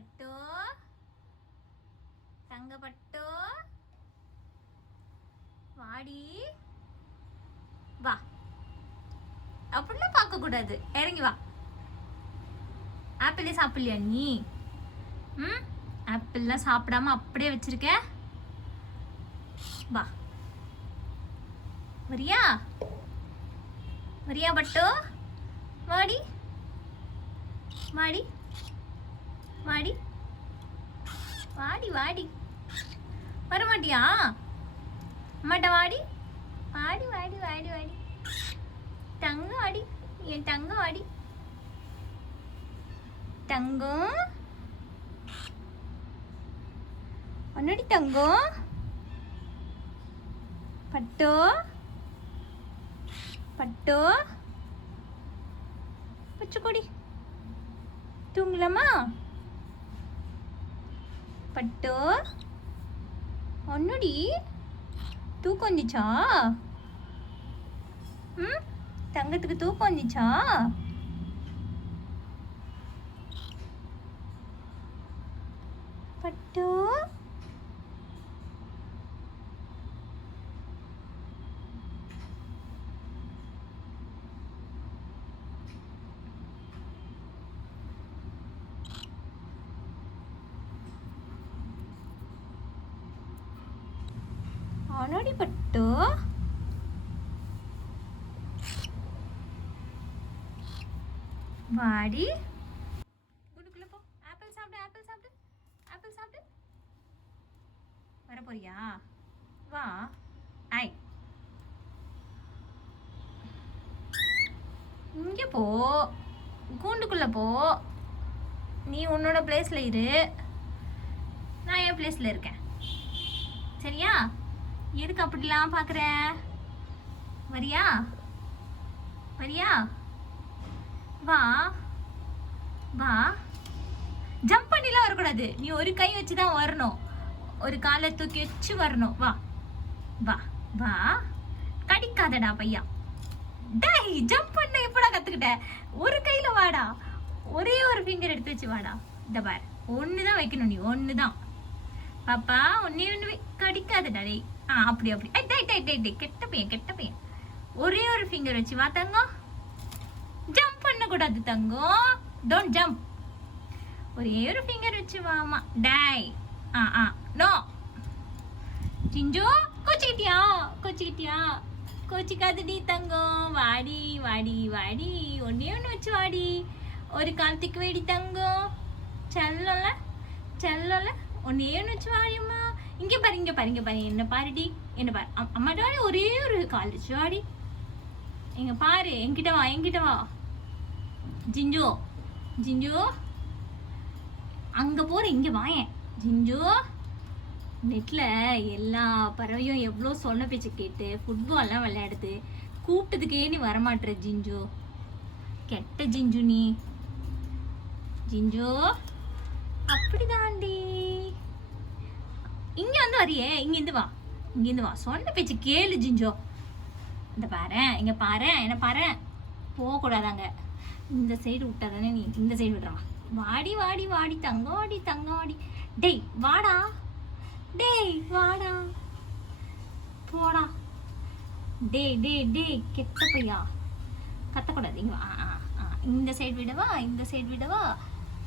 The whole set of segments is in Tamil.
பட்டு தங்க பட்டு வாடி வா. அப்படிலாம் பார்க்க கூடாது, இறங்கி வா. ஆப்பிளே சாப்பிடலையா நீ? ஆப்பிள்லாம் சாப்பிடாம அப்படியே வச்சிருக்க. வா, வரியா? வரியா பட்டு? வாடி வாடி வாடி வாடி வாடி. வரமாட்டியா? அம்மாட்ட வாடி வாடி வாடி வாடி வாடி. தங்கம் வாடி, என் தங்கம் வாடி. தங்கம் ஒன்னடி தங்கம். பட்டு பட்டு பச்சைக்கொடி தூங்கலாமா? பட்டு ஒன்னுடி தூக்கம் வந்துச்சா? தங்கத்துக்கு தூக்கம் வந்துச்சா? பட்டு ஆனடி பட்டு. வாடி, கூண்டுக்குள்ள போ. ஆப்பிள் சாப்பிடு, ஆப்பிள் சாப்பிடு, ஆப்பிள் சாப்பிடு. வர போறியா? வா. ஐ, இங்க போ, கூண்டுக்குள்ள போ. நீ உன்னோட பிளேஸ்ல இரு, நான் என் பிளேஸ்ல இருக்கேன். சரியா? எதுக்கு அப்படிலாம் பார்க்குற? வரியா? வரியா? வா வா. ஜம்ப் பண்ணிலாம் வரக்கூடாது, நீ ஒரு கை வச்சு தான் வரணும், ஒரு காலை தூக்கி வச்சு வரணும். வா வா வா. கடிக்காதடா பையா. டேய், ஜம்ப் பண்ண எப்படா கற்றுக்கிட்ட? ஒரு கையில் வாடா, ஒரே ஒரு ஃபிங்கர் எடுத்து வச்சு வாடா. இந்த பார், ஒன்று தான் வைக்கணும், நீ ஒன்று தான். பாப்பா ஒன்னே ஒன்று கடிக்காதடா. டேய், அப்படி அப்படி. டேய் டேய் டேய் டேய், கெட்ட பையன் கெட்ட பையன். ஒரே ஒரு ஃபிங்கர் வச்சு வா தங்கம். ஜம்ப் பண்ணக்கூடாது தங்கம், டோன்ட் ஜம்ப். ஒரே ஒரு ஃபிங்கர் வச்சு வாமா. டேய், நோ. சிஞ்சு, கோச்சிக்கிட்டியா? கோச்சிக்கிட்டியா? கோச்சிக்காதடி தங்கம். வாடி வாடி வாடி, ஒன்னே ஒன்று வச்சு வாடி. ஒரு காலத்துக்கு வேடி தங்கம். செல்லல செல்லல, ஒன்னே ஒன்று வச்சு வாடியம்மா. இங்கே பாரு, இங்கே பாரு, இங்கே பாரு, என்ன பாருடி, என்ன பாரு. அம்மாட்ட வாடி, ஒரே ஒரு கால் வச்சு வாடி. இங்க பாரு, என்கிட்ட வா, என்கிட்ட வா. ஜிஞ்சு ஜிஞ்சு, அங்க போற, இங்க வாயேன். ஜிஞ்சு, நெட்ல எல்லா பறவையும் எவ்வளோ சொன்ன பேச்சு கேட்டு ஃபுட்பால்லாம் விளையாடுது, கூப்பிட்டதுக்கே நீ வரமாட்டுற ஜிஞ்சு. கெட்ட ஜிஞ்சு நீ. ஜிஞ்சு, அப்படிதாண்டி. இங்க வந்து வரியே, இங்கேருந்து வா, இங்கேருந்து வா. சொன்ன பேச்சு கேளு ஜிஞ்சோ. இந்த பாரு, இங்க பாரு, என்ன பாரு. போகக்கூடாதாங்க, இந்த சைடு விட்டாதானே நீ இந்த சைடு விடுறான். வாடி வாடி வாடி தங்கம், வாடி தங்கம் வாடி. டேய் வாடா, டேய் வாடா, போடா. டேய் டேய் டேய், கெட்ட பையா, கத்தக்கூடாது. இங்க வா. இந்த சைடு விடவா, இந்த சைடு விடவா.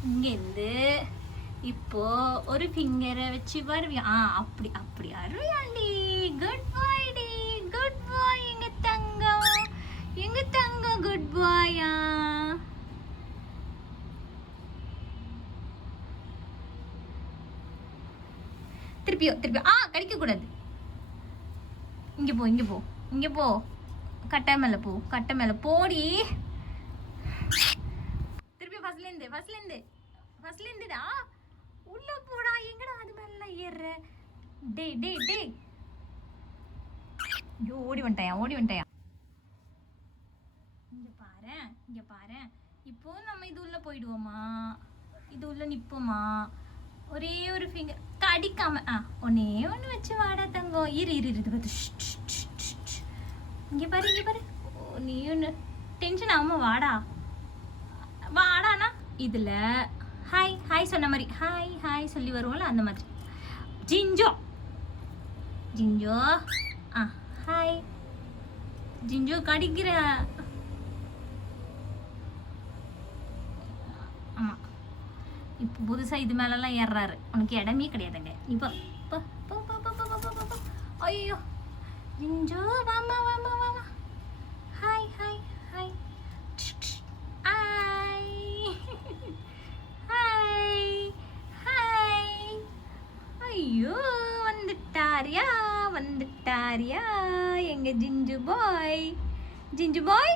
இங்கேருந்து இப்போ ஒரு ஃபிங்கரை வச்சு வருவியா? அப்படி அப்படி அருவியாண்டி. குட் பாய் டி, குட் பாய். எங்க தங்கம், எங்க தங்கம், குட் பாயா. திருப்பியோ திருப்பியோ. கடிக்க கூடாது. இங்க போ, இங்க போ, இங்க போ. கட்டை மேல போ, கட்டை மேல போடி. திருப்பி ஃபர்ஸ்ட்ல இருந்து, ஃபர்ஸ்ட்ல இருந்து, ஃபர்ஸ்ட்ல இருந்துடா. உள்ள போடா. எங்கடா அது மேல ஏறுற? டேய் டேய் டேய். ஐயோ, ஓடி வந்துட்டாயா, ஓடி வந்துட்டாயா. இங்க பாரு, இங்க பாரு. இப்போ நம்ம இது உள்ள போயிடுவோமா, இது உள்ள நிப்போமா. ஒரே ஒரு ஃபிங்கர் கடிக்காம ஒன்னே ஒன்று வச்சு வாடா தங்கம். இரு இரு இரு. இங்கே பாரு, இங்கே பாரு. நீ ஒன்று டென்ஷன் ஆகாம வாடா, வாடானா. இதில் ஹாய் ஹாய் சொன்ன மாதிரி ஹாய் ஹாய் சொல்லி வருவோம்ல அந்த மாதிரி. ஜிஞ்சோ ஜிஞ்சோ ஆ ஹாய் ஜிஞ்சோ கடிக்கிற. ஆமாம் இப்போ புதுசாக இது மேலெல்லாம் ஏறுறாரு. உனக்கு இடமே கிடையாதுங்க. இப்போ ஐயோ ஜிஞ்சோ வாமா வாமா வாமா. Hi hi hi hi hi hi. ஐயோ வந்துட்டாரியா வந்துட்டாரியா எங்க ஜிஞ்சு பாய். ஜிஞ்சு பாய்